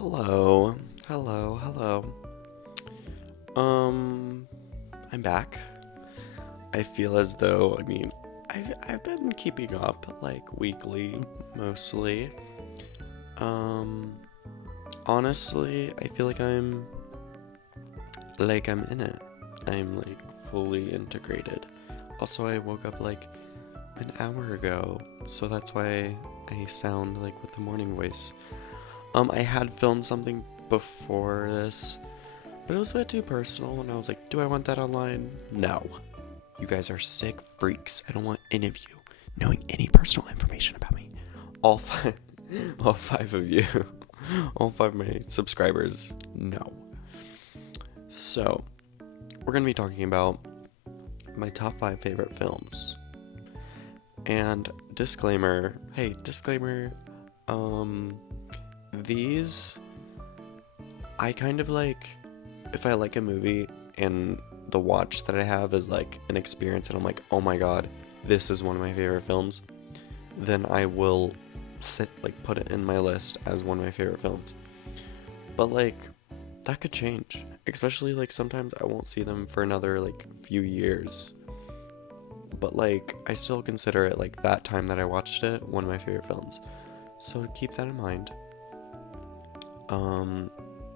Hello, hello. I'm back. I feel as though, I've been keeping up, like, weekly, mostly. Um, Honestly, I feel like I'm in it. I'm, like, fully integrated. Also, I woke up, like, an hour ago, so that's why I sound, like, with the morning voice. I had filmed something before this, but it was a bit too personal, and I was like, do I want that online? No. You guys are sick freaks. I don't want any of you knowing any personal information about me. All five, all five of you, all five of my subscribers, no. So, we're going to be talking about my top 5 favorite films. And disclaimer, these, I kind of like, if I like a movie and the watch that I have is like an experience and I'm like, oh my god, this is one of my favorite films, then I will put it in my list as one of my favorite films. But like, that could change. Especially like sometimes I won't see them for another like few years. But like, I still consider it like that time that I watched it one of my favorite films. So keep that in mind.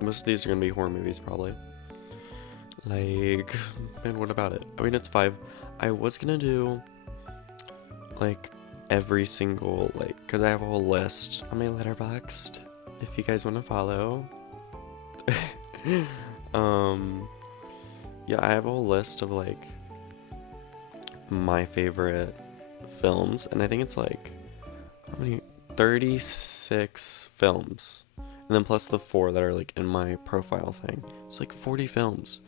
Most of these are gonna be horror movies, probably. Like, man, what about it? I mean, it's 5. I was gonna do, like, every single, like, because I have a whole list on my letterboxd, if you guys want to follow. Yeah, I have a whole list of, like, my favorite films, and I think it's, like, how many? 36 films. And then plus the 4 that are like in my profile thing. It's like 40 films.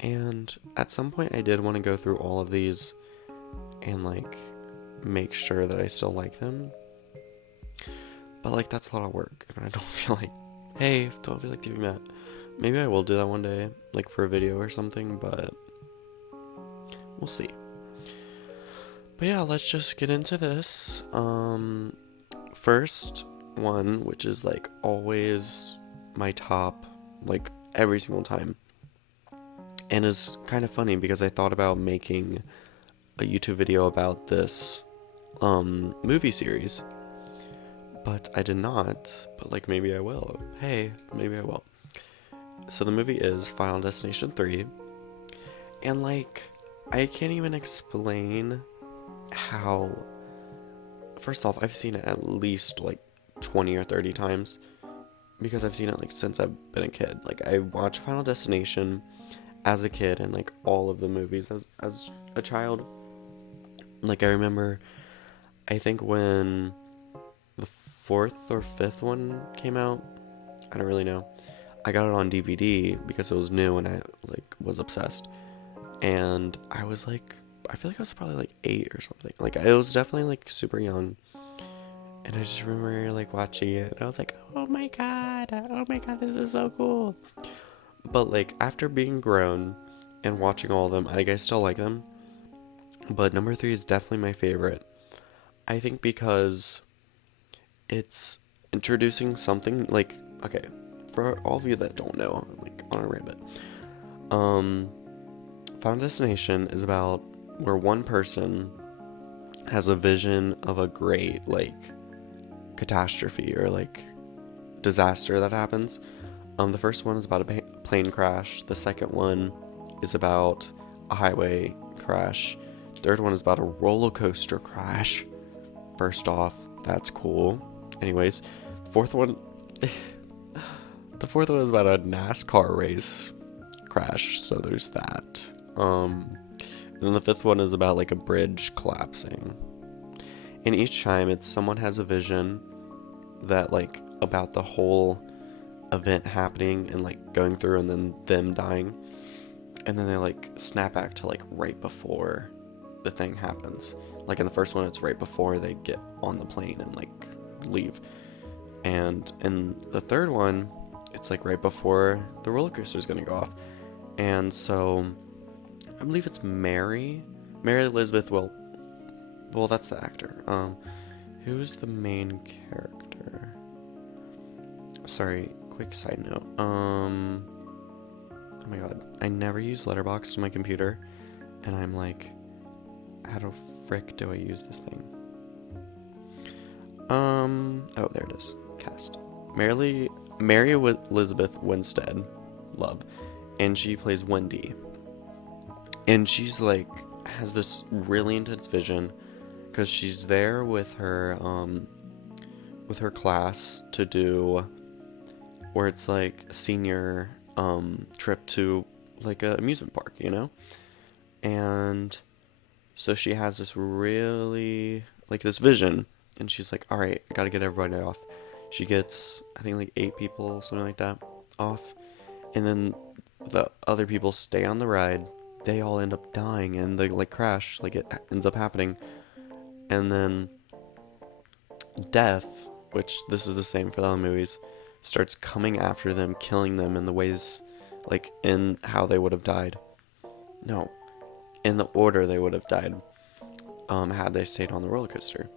And at some point I did want to go through all of these and like make sure that I still like them. But like that's a lot of work and I don't feel like doing that. Maybe I will do that one day, like for a video or something, but we'll see. But yeah, let's just get into this. First one, which is like always my top, like every single time, and is kind of funny because I thought about making a YouTube video about this movie series, but I did not. But like maybe I will. Maybe I will. So the movie is Final Destination 3, and like I can't even explain how. First off, I've seen it at least like 20 or 30 times because I've seen it like since I've been a kid. Like I watched Final Destination as a kid and like all of the movies as a child. Like I remember, I think when the 4th or 5th one came out, I don't really know. I got it on DVD because it was new and I like was obsessed. And I was like, I feel like I was probably like 8 or something. Like I was definitely like super young. And I just remember like watching it and I was like, oh my god, this is so cool. But like after being grown and watching all of them, I still like them. But number 3 is definitely my favorite. I think because it's introducing something like, okay, for all of you that don't know, I'm like on a rabbit. Final Destination is about where one person has a vision of a great like catastrophe or like disaster that happens. The first one is about a plane crash. The second one is about a highway crash. Third one is about a roller coaster crash. First off, that's cool. Anyways, fourth one the fourth one is about a NASCAR race crash, so there's that. And then the fifth one is about like a bridge collapsing. And each time it's someone has a vision that like about the whole event happening and like going through and then them dying. And then they like snap back to like right before the thing happens. Like in the first one it's right before they get on the plane and like leave. And in the third one it's like right before the roller coaster is gonna go off. And so I believe it's Mary Elizabeth well that's the actor. Who's the main character? Sorry, quick side note. Oh my god, I never use letterboxd on my computer, and I'm like, how the frick do I use this thing? Oh, there it is. Cast. Mary Elizabeth Winstead, love, and she plays Wendy. And she's like, has this really intense vision, because she's there with her class to do, where it's like a senior trip to like a amusement park, you know? And so she has this really, like, this vision, and she's like, alright, I gotta get everybody off. She gets, I think, like 8 people, something like that, off. And then the other people stay on the ride. They all end up dying, and they, like, crash. Like, it ends up happening. And then death, which this is the same for the other movies, starts coming after them, killing them in the ways, like, in how they would have died. No, in the order they would have died, had they stayed on the roller coaster.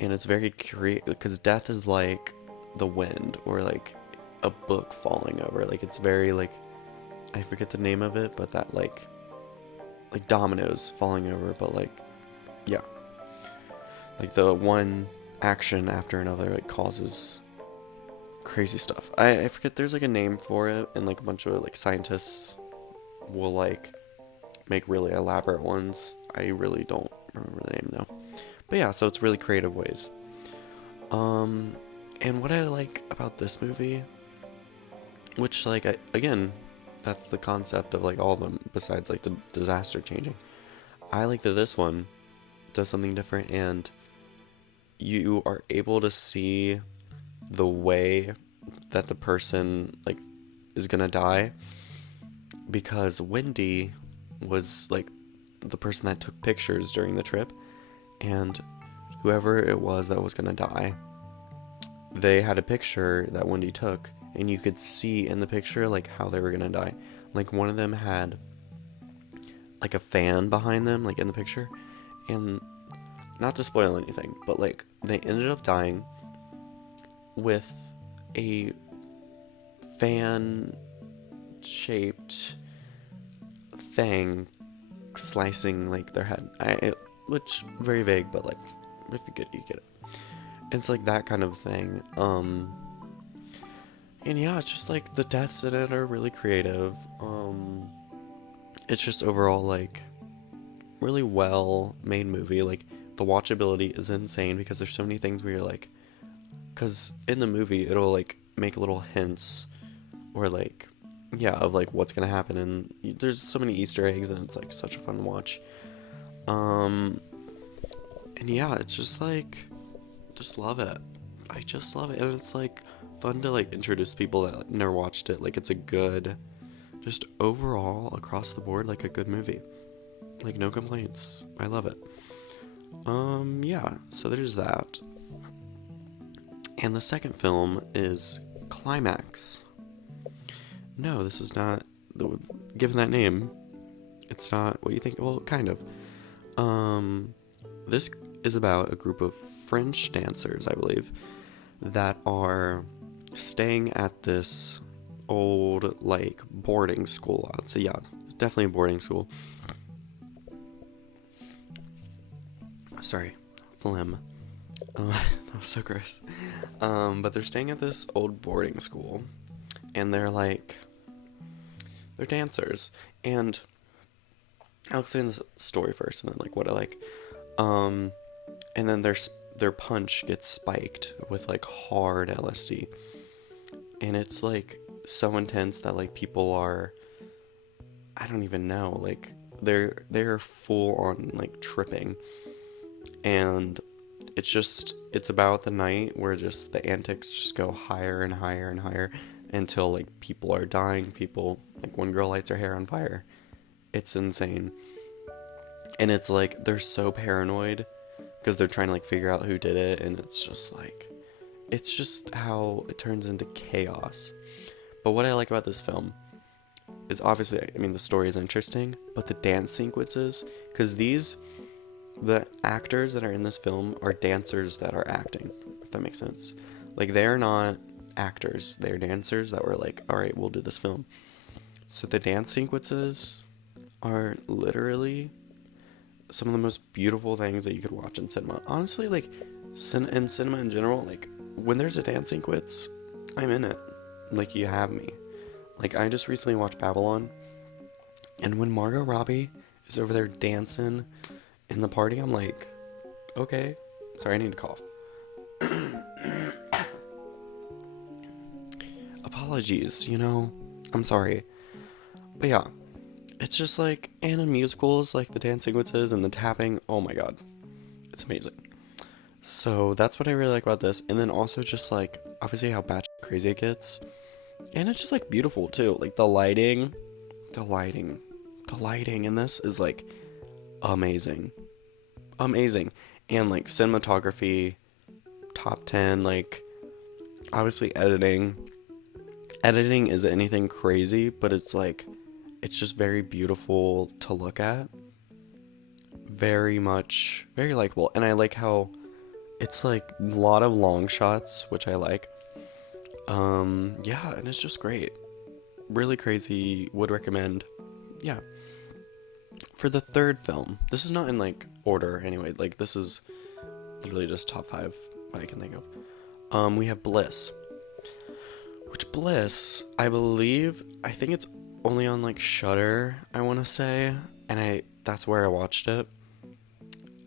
And it's very curious, because death is like the wind, or like a book falling over. Like, it's very, like, I forget the name of it, but that, like dominoes falling over, but, like, yeah. Like, the one action after another, like, causes crazy stuff. I forget, there's, like, a name for it, and, like, a bunch of, like, scientists will, like, make really elaborate ones. I really don't remember the name, though. But yeah, so it's really creative ways. And what I like about this movie, which, like, again, that's the concept of, like, all of them, besides, like, the disaster changing. I like that this one does something different, and you are able to see the way that the person, like, is gonna die, because Wendy was, like, the person that took pictures during the trip, and whoever it was that was gonna die, they had a picture that Wendy took, and you could see in the picture, like, how they were gonna die. Like, one of them had, like, a fan behind them, like, in the picture, and not to spoil anything, but, like, they ended up dying with a fan-shaped thing slicing, like, their head. Which, very vague, but, like, if you get it. It's, like, that kind of thing. And yeah, it's just, like, the deaths in it are really creative. It's just overall, like, really well made movie. Like, the watchability is insane, because there's so many things where you're like, because in the movie it'll, like, make little hints, or, like, yeah, of, like, what's gonna happen, and there's so many Easter eggs, and it's, like, such a fun watch. And yeah, it's just, like, just love it. I just love it, and it's, like, fun to, like, introduce people that, like, never watched it. Like, it's a good, just overall, across the board, like, a good movie. Like, no complaints. I love it. Yeah, so there's that. And the second film is Climax. No, this is not, given that name, it's not what you think. Well, kind of. This is about a group of French dancers, I believe, that are staying at this old, like, boarding school. I'd say, yeah, it's definitely a boarding school. Sorry, phlegm. That was so gross. But they're staying at this old boarding school, and they're dancers, and I'll explain the story first, and then, like, what I like. And then their punch gets spiked with, like, hard LSD, and it's, like, so intense that, like, people are, I don't even know, like, they're full on, like, tripping, and it's about the night where just the antics just go higher and higher and higher, until, like, people are dying. People, like, one girl lights her hair on fire. It's insane. And it's, like, they're so paranoid, because they're trying to, like, figure out who did it, and it's just, like, it's just how it turns into chaos. But what I like about this film is, obviously, I mean, the story is interesting, but the dance sequences, because the actors that are in this film are dancers that are acting, if that makes sense. Like, they're not actors. They're dancers that were like, all right, we'll do this film. So the dance sequences are literally some of the most beautiful things that you could watch in cinema. Honestly, like, in cinema in general, like, when there's a dance sequence, I'm in it. Like, you have me. Like, I just recently watched Babylon, and when Margot Robbie is over there dancing in the party, I'm like, okay. Sorry, I need to cough. Apologies, I'm sorry. But yeah, it's just like, and in musicals, like the dance sequences and the tapping, oh my god, it's amazing. So that's what I really like about this. And then also just like, obviously how batshit crazy it gets. And it's just like beautiful too. Like the lighting in this is like amazing. And like cinematography, top 10, like obviously editing isn't anything crazy, but it's like, it's just very beautiful to look at. Very likable. And I like how it's like a lot of long shots, which I like. Yeah, and it's just great. Really crazy, would recommend. Yeah. For the third film, this is not in like order anyway, like this is literally just top 5 what I can think of. We have Bliss. Which Bliss, I think it's only on like Shudder, I want to say, and that's where I watched it.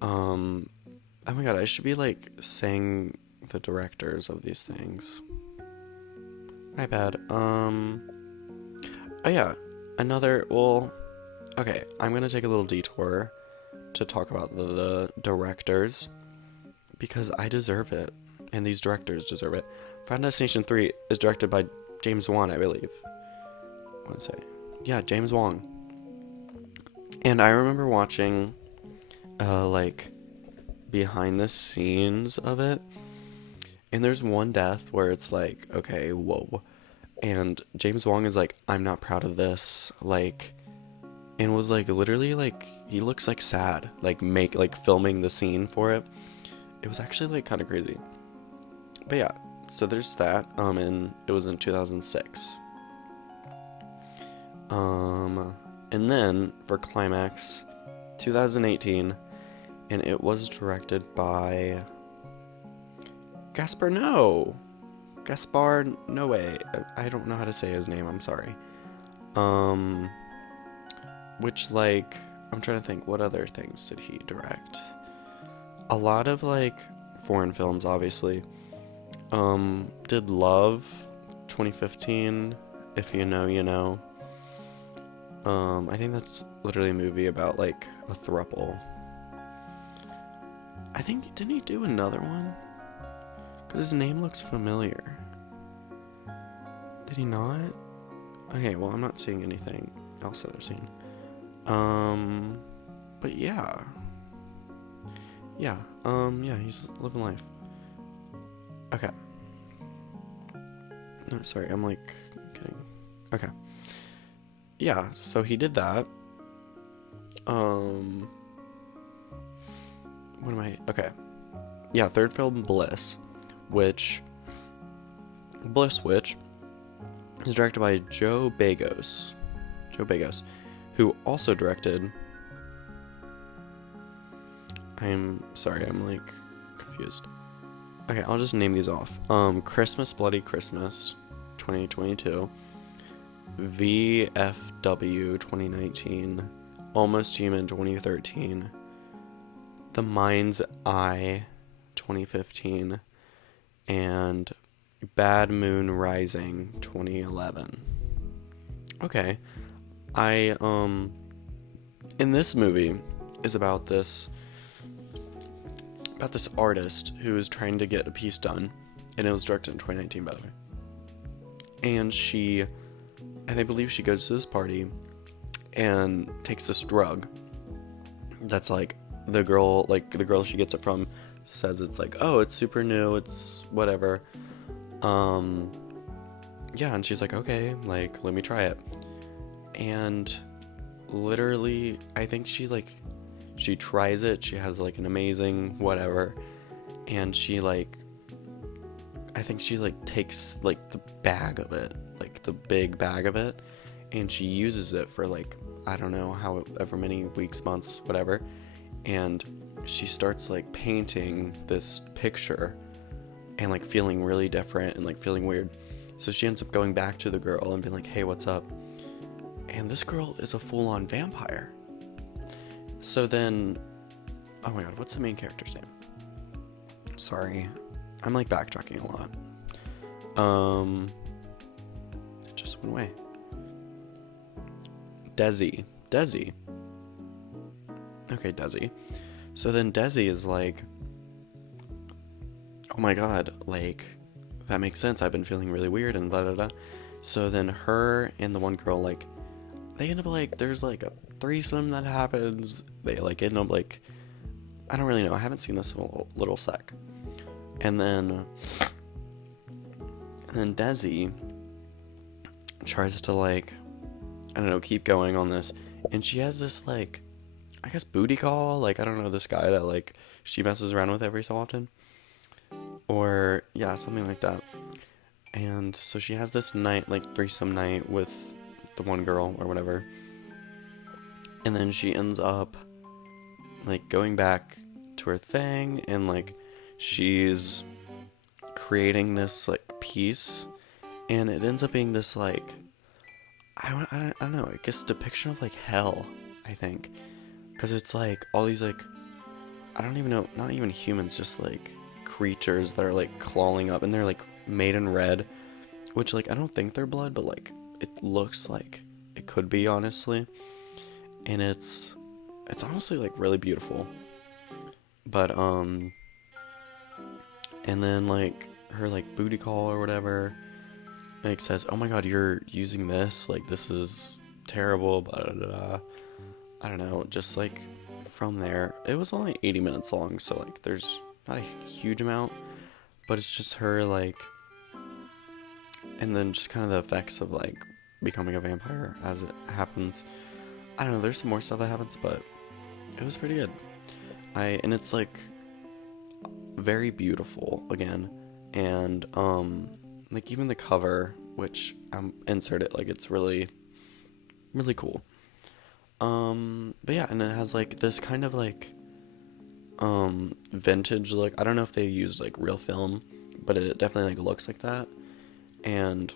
Oh my god, I should be like saying the directors of these things. My bad. Oh yeah, okay, I'm gonna take a little detour to talk about the directors, because I deserve it, and these directors deserve it. Final Destination 3 is directed by James Wan, I believe. I want to say. Yeah, James Wan. And I remember watching, like, behind the scenes of it, and there's one death where it's like, okay, whoa. And James Wan is like, I'm not proud of this, like, and was like, literally, like, he looks like sad, like, filming the scene for it. It was actually, like, kind of crazy. But yeah, so there's that, and it was in 2006. And then, for Climax, 2018, and it was directed by Gaspar Noé. I don't know how to say his name, I'm sorry. Which, like, I'm trying to think, what other things did he direct? A lot of, like, foreign films, obviously. Did Love, 2015, if you know, you know. I think that's literally a movie about, like, a throuple. I think, didn't he do another one? Because his name looks familiar. Did he not? Okay, well, I'm not seeing anything else that I've seen. But yeah. Yeah, he's living life. Okay. No, sorry, I'm, like, kidding. Okay. Yeah, so he did that. Okay. Yeah, third film, Bliss, which is directed by Joe Begos, who also directed, I'm sorry, I'm, like, confused. Okay, I'll just name these off. Christmas, Bloody Christmas, 2022. VFW, 2019. Almost Human, 2013. The Mind's Eye, 2015. And Bad Moon Rising, 2011. Okay. In this movie is about this artist who is trying to get a piece done, and it was directed in 2019, by the way. And I believe she goes to this party and takes this drug that's like, the girl she gets it from says it's like, oh, it's super new, it's whatever. Yeah, and she's like, okay, like, let me try it. And literally, I think she tries it, she has, like, an amazing whatever, and she, like, I think she like takes like the bag of it, like the big bag of it, and she uses it for like, I don't know, however many weeks, months, whatever, and she starts like painting this picture and like feeling really different and like feeling weird. So she ends up going back to the girl and being like, hey, what's up? And this girl is a full-on vampire. So then, oh my god, what's the main character's name? Sorry, I'm like backtracking a lot. It just went away. Desi. Okay, Desi. So then Desi is like, oh my god, like, that makes sense. I've been feeling really weird and blah, blah, blah. So then her and the one girl, like, they end up, like, there's, like, a threesome that happens. They, like, end up, like, I don't really know. I haven't seen this in a little sec. And then Desi tries to, like, I don't know, keep going on this. And she has this, like, I guess booty call. Like, I don't know, this guy that, like, she messes around with every so often. Or, yeah, something like that. And so she has this night, like, threesome night with the one girl or whatever. And then she ends up, like, going back to her thing. And, like, she's creating this, like, piece. And it ends up being this, like, I don't know, I guess depiction of, like, hell, I think. Because it's, like, all these, like, I don't even know, not even humans, just, like, creatures that are, like, clawing up, and they're, like, made in red, which, like, I don't think they're blood, but, like, it looks like it could be, honestly. And it's honestly, like, really beautiful. But, and then, like, her, like, booty call or whatever, like, says, oh my god, you're using this, like, this is terrible, blah, blah, blah. I don't know, just, like, from there, it was only 80 minutes long, so, like, there's not a huge amount, but it's just her, like, and then just kind of the effects of, like, becoming a vampire as it happens. I don't know, there's some more stuff that happens, but it was pretty good. And it's, like, very beautiful, again, and, like, even the cover, which inserted, like, it's really, really cool. But yeah, and it has, like, this kind of, like, vintage look. I don't know if they used, like, real film, but it definitely, like, looks like that, and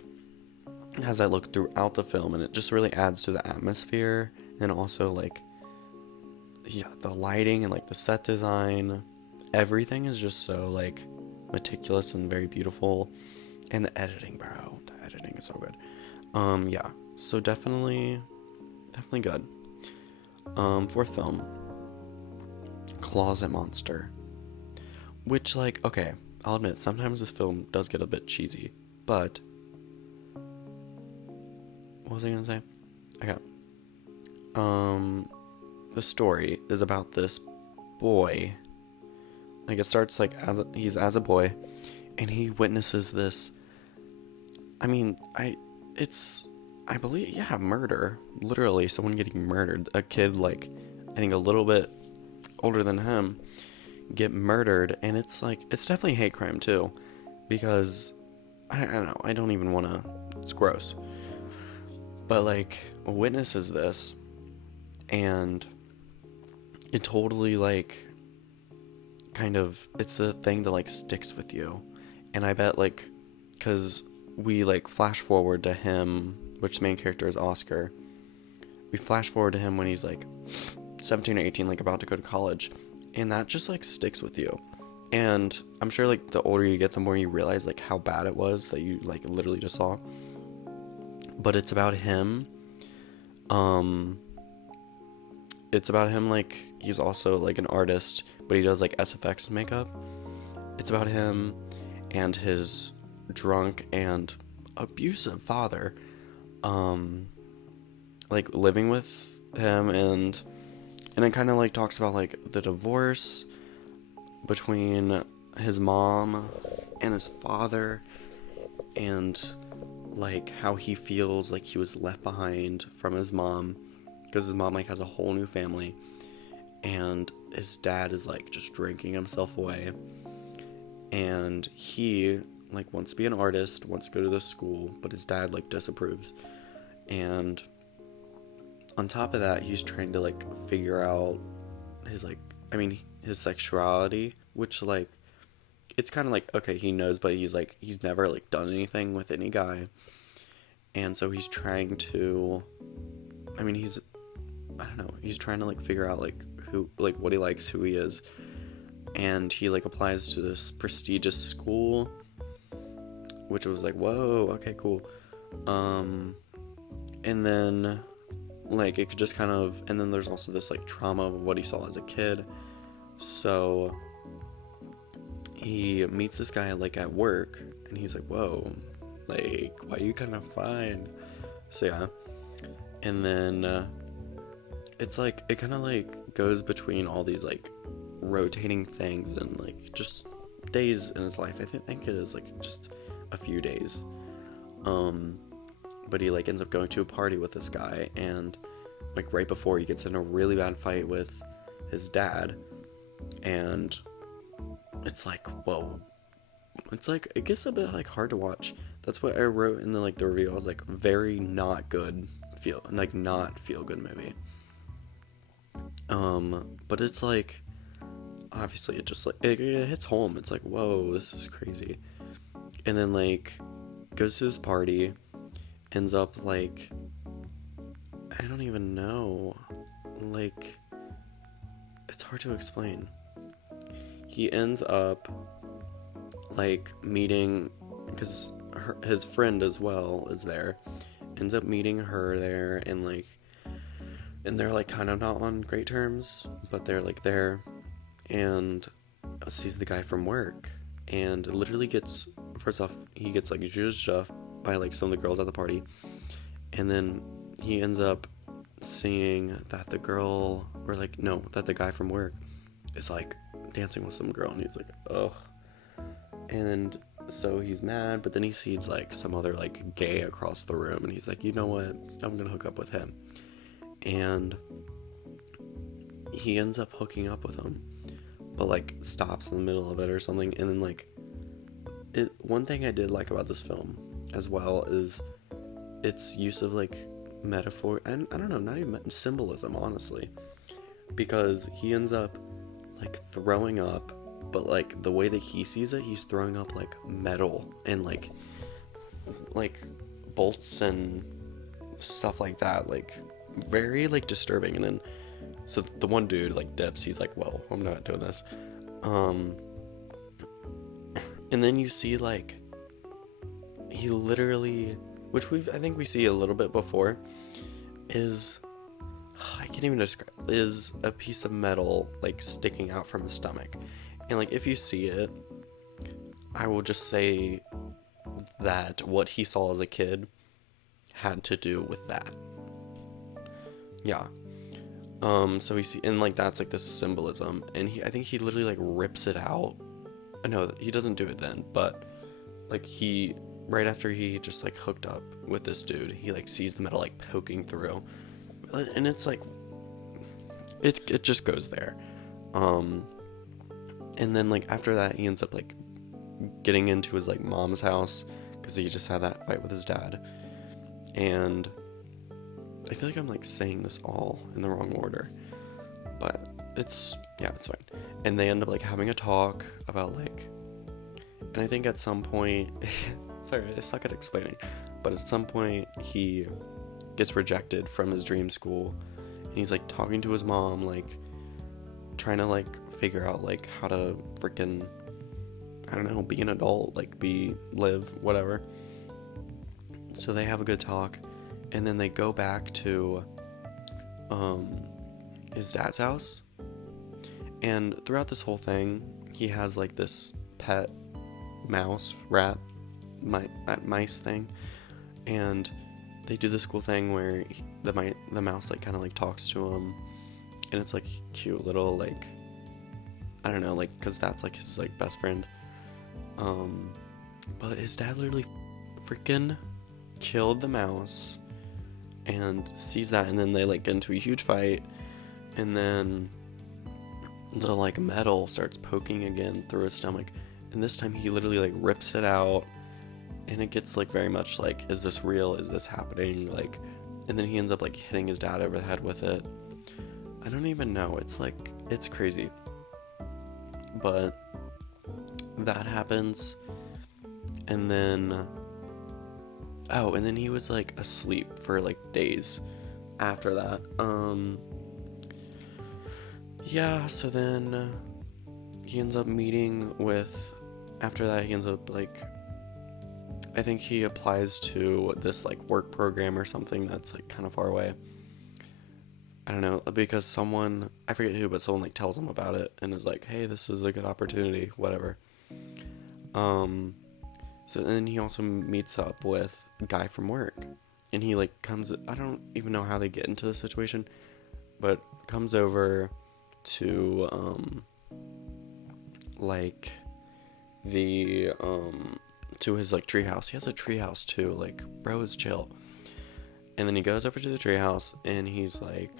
it has that look throughout the film, and it just really adds to the atmosphere, and also, like, yeah, the lighting and, like, the set design, everything is just so, like, meticulous and very beautiful. And the editing, bro. The editing is so good. Yeah. So definitely good. Fourth film. Closet Monster. Which, like, okay, I'll admit, sometimes this film does get a bit cheesy. But, what was I gonna say? Okay. The story is about this boy. Like, it starts, like, he's as a boy, and he witnesses this, I mean, I believe, yeah, murder, literally, someone getting murdered, a kid, like, I think a little bit older than him, get murdered, and it's, like, it's definitely hate crime, too, because, I don't know, I don't even want to, it's gross, but, like, witnesses this, and it totally, like, kind of, it's the thing that, like, sticks with you. And I bet, like, because we, like, flash forward to him, which the main character is Oscar. We flash forward to him when he's, like, 17 or 18, like, about to go to college. And that just, like, sticks with you. And I'm sure, like, the older you get, the more you realize, like, how bad it was that you, like, literally just saw. But it's about him. It's about him, like, he's also, like, an artist, but he does, like, SFX makeup. It's about him and his drunk and abusive father, like, living with him, and it kind of, like, talks about, like, the divorce between his mom and his father, and, like, how he feels like he was left behind from his mom, because his mom, like, has a whole new family, and his dad is, like, just drinking himself away, and he, like wants to be an artist, wants to go to this school, but his dad like disapproves. And on top of that, he's trying to like figure out his sexuality, which like it's kind of like, okay, he knows, but he's never like done anything with any guy. And so he's trying to, he's trying to like figure out like who, like what he likes, who he is. And he like applies to this prestigious school, which was like, whoa, okay, cool. And then like it could just kind of, and then there's also this like trauma of what he saw as a kid. So he meets this guy like at work, and he's like, whoa, like, why you kind of fine? So yeah. And then it's like, it kind of like goes between all these like rotating things and like just days in his life. I think it is like just a few days. But he like ends up going to a party with this guy, and like right before he gets in a really bad fight with his dad, and it's like, whoa, it's like, it gets a bit like hard to watch. That's what I wrote in the like the review. I was like, very not good not feel good movie. But it's like, obviously it just like it hits home. It's like, whoa, this is crazy. And then like goes to this party, ends up like, I don't even know, like, it's hard to explain. He ends up like meeting, because his friend as well is there, ends up meeting her there, and they're like kind of not on great terms, but they're like there, and sees the guy from work, and literally gets, first off, he gets like judged up by like some of the girls at the party, and then he ends up seeing that the guy from work is like dancing with some girl, and he's like, ugh. And so he's mad, but then he sees like some other like gay across the room, and he's like, you know what, I'm gonna hook up with him. And he ends up hooking up with him, but like stops in the middle of it or something. And then like one thing I did like about this film as well is its use of like metaphor, and I don't know, not even symbolism, honestly, because he ends up like throwing up, but like the way that he sees it, he's throwing up like metal and like bolts and stuff like that, like very like disturbing. And then so the one dude like dips, he's like, well, I'm not doing this. And then you see like he literally, which I think we see a little bit before, is, I can't even describe, is a piece of metal like sticking out from his stomach. And like if you see it, I will just say that what he saw as a kid had to do with that. Yeah. So we see, and like that's like this symbolism, and I think he literally like rips it out. No, he doesn't do it then, but like right after he just like hooked up with this dude, he like sees the metal like poking through, and it's like it just goes there. And then like after that, he ends up like getting into his like mom's house, because he just had that fight with his dad. And I feel like I'm like saying this all in the wrong order, but it's fine. And they end up like having a talk about like, and I think at some point sorry, I suck at explaining, but at some point he gets rejected from his dream school, and he's like talking to his mom, like trying to like figure out like how to freaking, I don't know, be an adult, like live, whatever. So they have a good talk, and then they go back to his dad's house. And throughout this whole thing, he has like this pet mice thing, and they do this cool thing where the mouse like kind of like talks to him, and it's like cute little like, I don't know, like, because that's like his like best friend. But his dad literally freaking killed the mouse, and sees that, and then they like get into a huge fight, and then little like metal starts poking again through his stomach, and and this time he literally like rips it out, and it gets like very much like, is this real, is this happening, like, and then he ends up like hitting his dad over the head with it. I don't even know, it's like, it's crazy. But that happens, and then he was like asleep for like days after that. Yeah, so then he ends up meeting with, after that he ends up like, I think he applies to this like work program or something that's like kind of far away. I don't know, because someone, I forget who, but someone like tells him about it and is like, hey, this is a good opportunity, whatever. So then he also meets up with a guy from work, and he like comes, I don't even know how they get into the situation, but comes over to like the to his like treehouse. He has a treehouse too, like, bro is chill. And then he goes over to the treehouse, and he's like,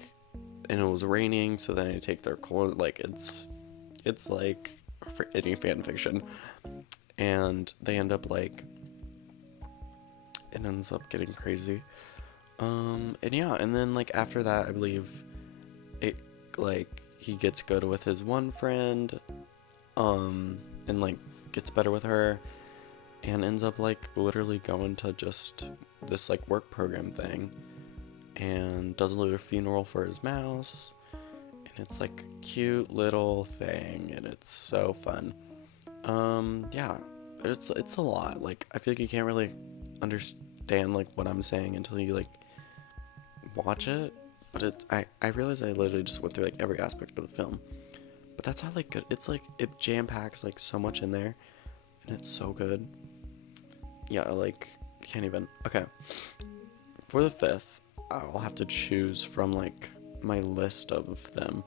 and it was raining, so then they take their clothes, like, it's like for any fan fiction, and they end up like, it ends up getting crazy. And yeah, and then like after that, I believe it, like, he gets good with his one friend, and like gets better with her, and ends up like literally going to just this like work program thing, and does a little funeral for his mouse, and it's like a cute little thing, and it's so fun. Yeah, it's a lot. Like, I feel like you can't really understand like what I'm saying until you like watch it, but I realize I literally just went through like every aspect of the film, but that's how like good, it's like, it jam packs like so much in there, and it's so good. Yeah, like, can't even. Okay, for the fifth, I'll have to choose from like my list of them,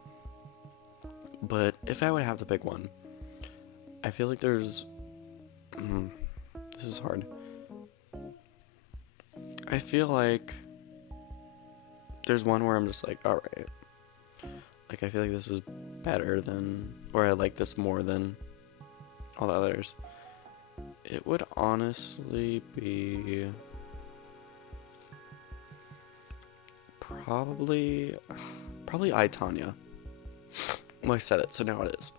but if I would have to pick one, I feel like there's this is hard. I feel like there's one where I'm just like, alright, like, I feel like this is better than, or I like this more than all the others. It would honestly be probably I, Tonya. Well, I said it, so now it is.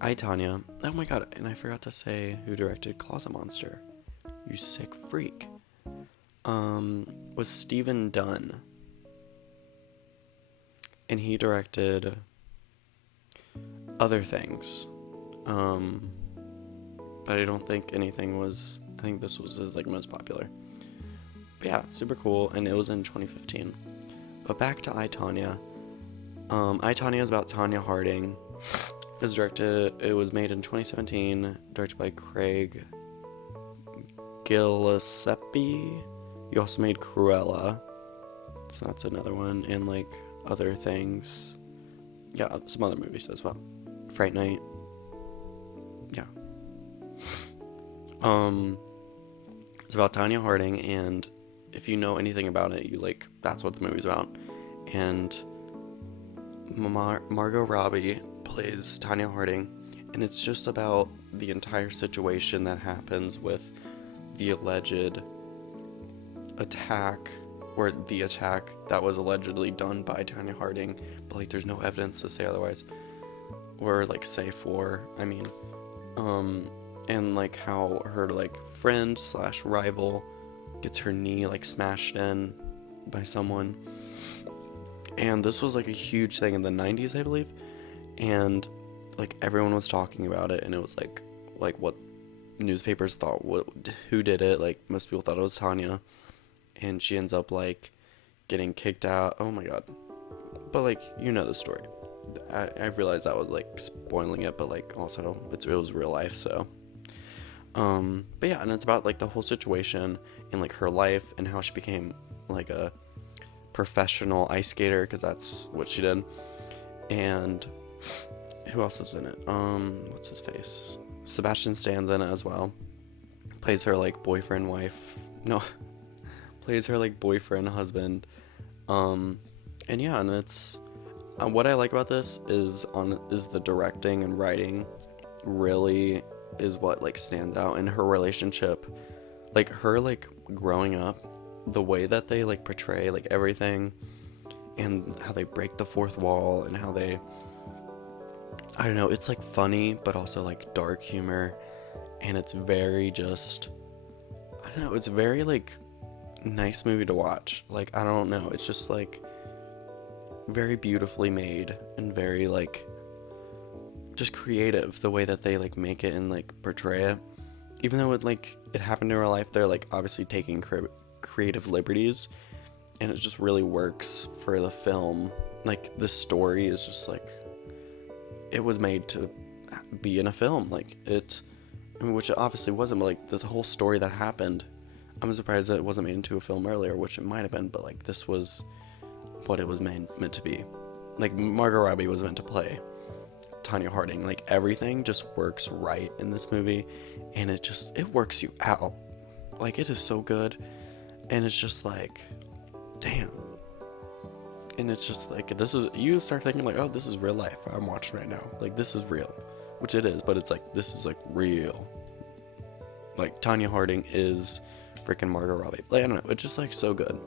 I, Tonya. Oh my god, and I forgot to say who directed Closet Monster. You sick freak. Was Steven Dunn. And he directed other things. But I don't think anything was, I think this was his like most popular. But yeah, super cool, and it was in 2015. But back to I, Tonya. I, Tonya is about Tonya Harding. It was made in 2017, directed by Craig Gillespie. He also made Cruella, so that's another one, and like other things. Yeah, some other movies as well. Fright Night. Yeah. It's about Tonya Harding, and if you know anything about it, you like, that's what the movie's about. And Margot Robbie plays Tonya Harding, and it's just about the entire situation that happens with the alleged attack, or the attack that was allegedly done by Tonya Harding, but like there's no evidence to say otherwise, or like say for, I mean, and like how her like friend / rival gets her knee like smashed in by someone, and this was like a huge thing in the 90s, I believe, and like everyone was talking about it, and it was like what newspapers thought, who did it, like most people thought it was Tonya, and she ends up like getting kicked out. Oh my god. But like, you know the story. I realized that was like spoiling it, but like also it was real life, so but yeah, and it's about like the whole situation and like her life and how she became like a professional ice skater, because that's what she did. And who else is in it? What's his face? Sebastian Stan's in it as well. Plays her like boyfriend, wife. No, plays her like boyfriend, husband. And yeah, and it's what I like about this is the directing and writing. really is what like stands out in her relationship. Like her like growing up, the way that they like portray like everything, and how they break the fourth wall, and how they, I don't know, it's like funny but also like dark humor, and it's very just, I don't know, it's very like nice movie to watch. Like, I don't know, it's just like very beautifully made and very like just creative the way that they like make it and like portray it. Even though it happened in real life, they're like obviously taking creative liberties, and it just really works for the film. Like, the story is just like, it was made to be in a film. Like, I mean, which it obviously wasn't, but like this whole story that happened, I'm surprised that it wasn't made into a film earlier, which it might have been, but like this was what it was meant to be. Like, Margot Robbie was meant to play Tanya Harding. Like, everything just works right in this movie, and it works you out. Like, it is so good, and it's just like, damn. And it's just like, you start thinking like, oh, this is real life I'm watching right now. Like, this is real, which it is, but it's like, this is like real. Like, Tanya Harding is freaking Margot Robbie. Like, I don't know, it's just like so good.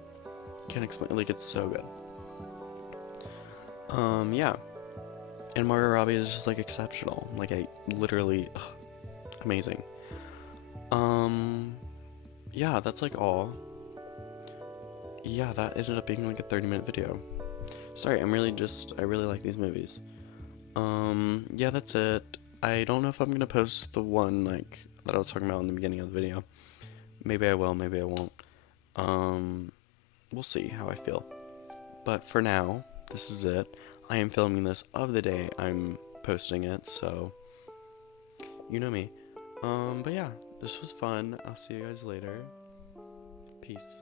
Can't explain, like, it's so good. Yeah. And Margot Robbie is just like exceptional. Like, amazing. Yeah, that's like all. Yeah, that ended up being like a 30-minute video. Sorry, I really like these movies. Yeah, that's it. I don't know if I'm gonna post the one like that I was talking about in the beginning of the video. Maybe I will, maybe I won't. We'll see how I feel. But for now, this is it. I am filming this of the day I'm posting it, so you know me. But yeah, this was fun. I'll see you guys later. Peace.